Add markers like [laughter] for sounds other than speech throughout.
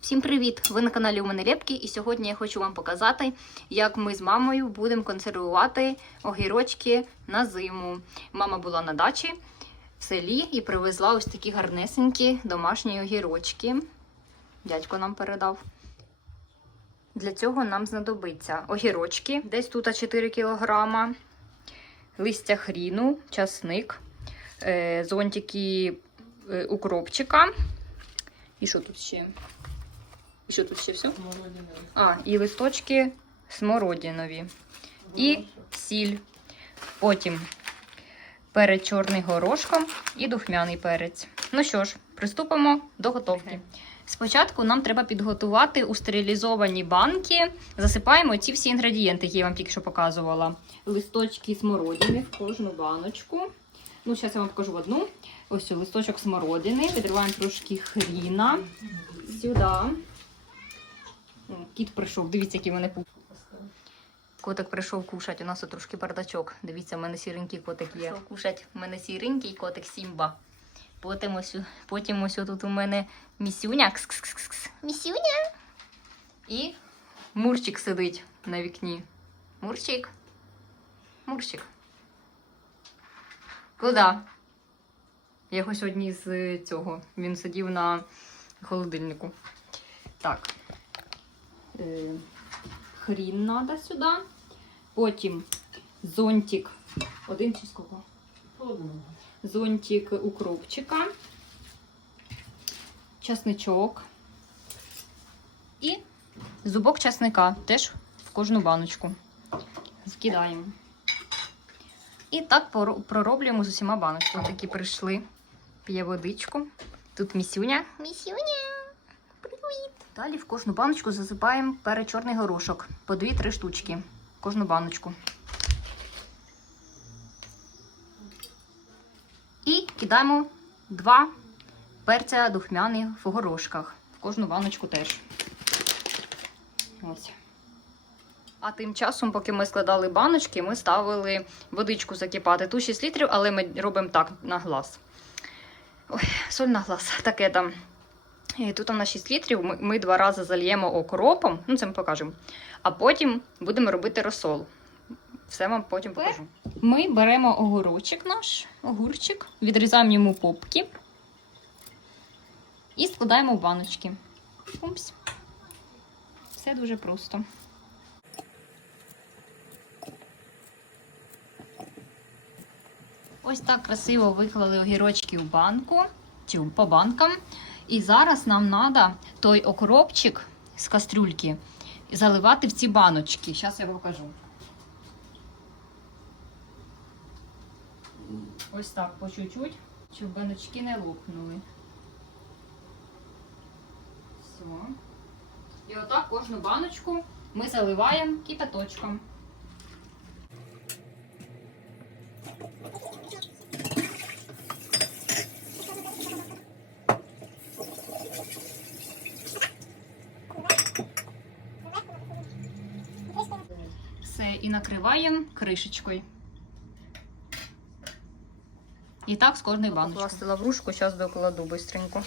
Всім привіт! Ви на каналі У мене Лепки, і сьогодні я хочу вам показати, як ми з мамою будемо консервувати огірочки на зиму. Мама була на дачі в селі і привезла ось такі гарнесенькі домашні огірочки. Дядько нам передав. Для цього нам знадобиться огірочки, десь тут 4 кг, листя хріну, часник, е, зонтики е, укропчика. І що тут ще? І що тут ще все? А, і листочки смородинові. І сіль. Потім перець чорний горошком і духмяний перець. Ну що ж, приступимо до готовки. Спочатку нам треба підготувати у стерилізовані банки. Засипаємо ці всі інгредієнти, які я вам тільки що показувала. Листочки смородини в кожну баночку. Ну, зараз я вам покажу одну. Ось листочок смородини. Відриваємо трошки хріна. Сюди. Кіт прийшов, дивіться, які вони пу. Котик прийшов кушати. У нас тут трошки бардачок. Дивіться, в мене сіренький котик є. Прийшов кушать. У мене сіренький котик Сімба. Потім ось, потім ось тут у мене місюня. Кс-кс-кс-кс. Місюня. І Мурчик сидить на вікні. Мурчик. Мурчик. Куди? Я його сьогодні з цього. Він сидів на холодильнику. Так. Е, хрін треба сюди. Потім зонтик. Один чи скільки? Зонтик укропчика. Часничок. І зубок часника теж в кожну баночку. Скидаємо. І так пророблюємо з усіма баночками. Такі прийшли. П'є водичку. Тут місюня. Місюня. Далі в кожну баночку засипаємо перечорний горошок. По 2-3 штучки. Кожну баночку. І кидаємо два перця духмяних в горошках. В кожну баночку теж. Ось. А тим часом, поки ми складали баночки, ми ставили водичку закипати. Тут 6 літрів, але ми робимо так на глаз. Ой, соль на глаз. Таке там. І тут у нас 6 літрів. Ми, два рази зальємо окропом, ну це ми покажемо. А потім будемо робити розсол. Все вам потім покажу. Ми беремо огурочок наш, огурчик, відрізаємо йому попки і складаємо в баночки. Упс. Все дуже просто. Ось так красиво виклали огірочки в банку, чи по банкам. І зараз нам треба той окропчик з кастрюльки заливати в ці баночки. Зараз я вам покажу. Ось так по чуть-чуть, щоб баночки не лопнули. Все. І отак кожну баночку ми заливаємо кипяточком. Все, і накриваємо кришечкою. І так з кожної баночки. Покласти лаврушку, зараз докладу бистренько.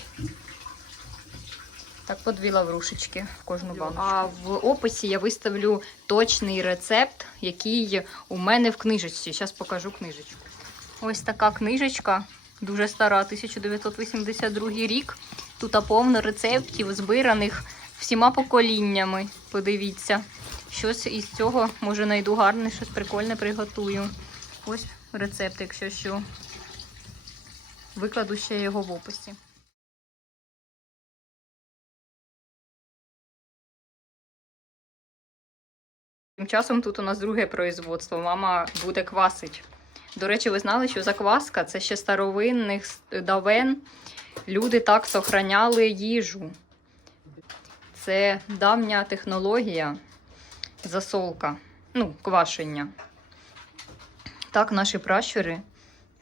Так, по дві лаврушечки в кожну баночку. А в описі я виставлю точний рецепт, який у мене в книжечці. Зараз покажу книжечку. Ось така книжечка, дуже стара, 1982 рік. Тут повно рецептів, збираних всіма поколіннями. Подивіться. Щось із цього, може, знайду гарне, щось прикольне приготую. Ось рецепт, якщо що. Викладу ще його в описі. Тим часом тут у нас друге производство. Мама буде квасить. До речі, ви знали, що закваска це ще старовинних давен. Люди так сохраняли їжу. Це давня технологія засолка, ну, квашення. Так наші пращури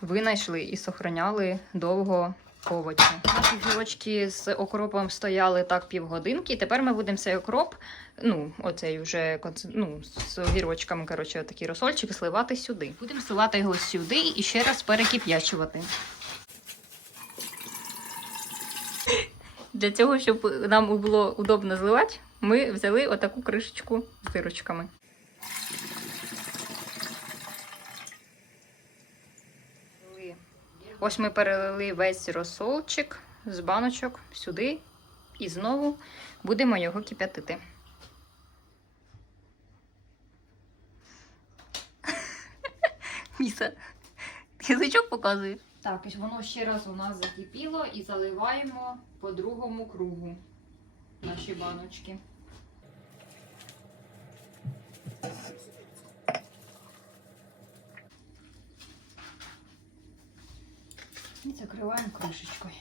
винайшли і сохраняли довго овочі. Наші гірочки з окропом стояли так півгодинки. Тепер ми будемо цей окроп, ну, оцей вже ну, з огірочками, коротше, такий розсольчик, сливати сюди. Будемо сливати його сюди і ще раз перекип'ячувати. Для цього, щоб нам було удобно зливати, ми взяли отаку кришечку з дирочками. Ось ми перелили весь розсолчик з баночок сюди і знову будемо його кип'ятити. [laughs] Міса, язичок показує. Так, і воно ще раз у нас закипіло і заливаємо по другому кругу наші баночки. І закриваємо кришечкою.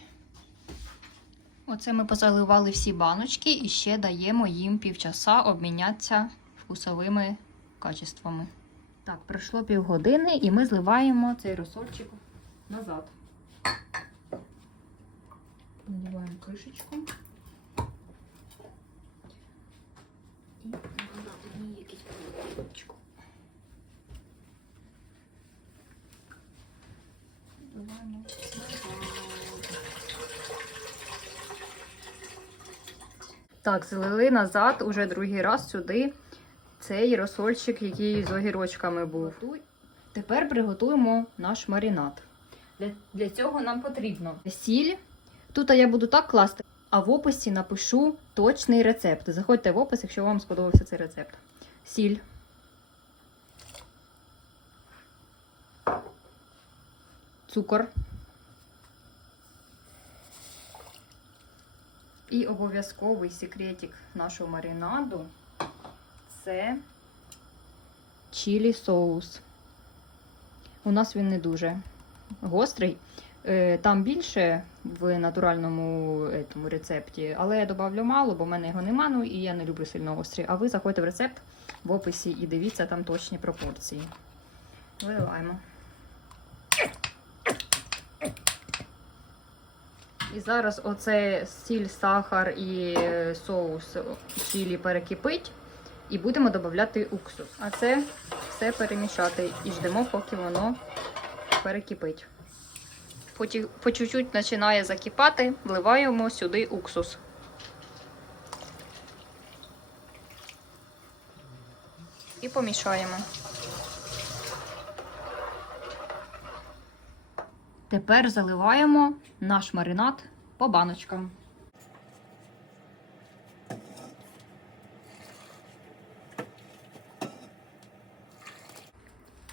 Оце ми позаливали всі баночки і ще даємо їм півчаса обмінятися вкусовими качествами. Так, пройшло півгодини і ми зливаємо цей розсольчик назад. Надіваємо кришечку. І ній якийсь полотничку. Додаємо Так, злили назад уже другий раз сюди цей розсольчик, який з огірочками був. Тепер приготуємо наш маринад. Для, для цього нам потрібно сіль. Тут я буду так класти, а в описі напишу точний рецепт. Заходьте в опис, якщо вам сподобався цей рецепт. Сіль. Цукор. І обов'язковий секретик нашого маринаду це чилі соус. У нас він не дуже гострий. Е, Там більше в натуральному етому, рецепті, але я додавлю мало, бо в мене його нема, ну і я не люблю сильно гострий. А ви заходьте в рецепт в описі і дивіться там точні пропорції. Виливаємо. І зараз оце сіль, сахар і е, соус чилі перекипить. І будемо додавати уксус. А це все перемішати і ждемо, поки воно перекипить. По чуть-чуть починає закипати, вливаємо сюди уксус. І помішаємо. Тепер заливаємо наш маринад по баночкам.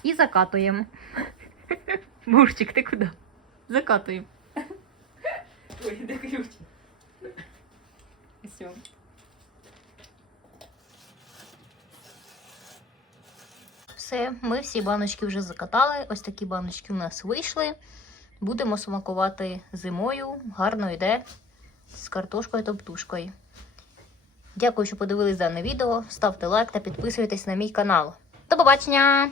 І закатуємо. Мурчик, ти куди? Закатуємо. Ой, де ключ? Все. Все, ми всі баночки вже закатали. Ось такі баночки у нас вийшли. Будемо смакувати зимою. Гарно йде з картошкою та птушкою. Дякую, що подивились дане відео. Ставте лайк та підписуйтесь на мій канал. До побачення!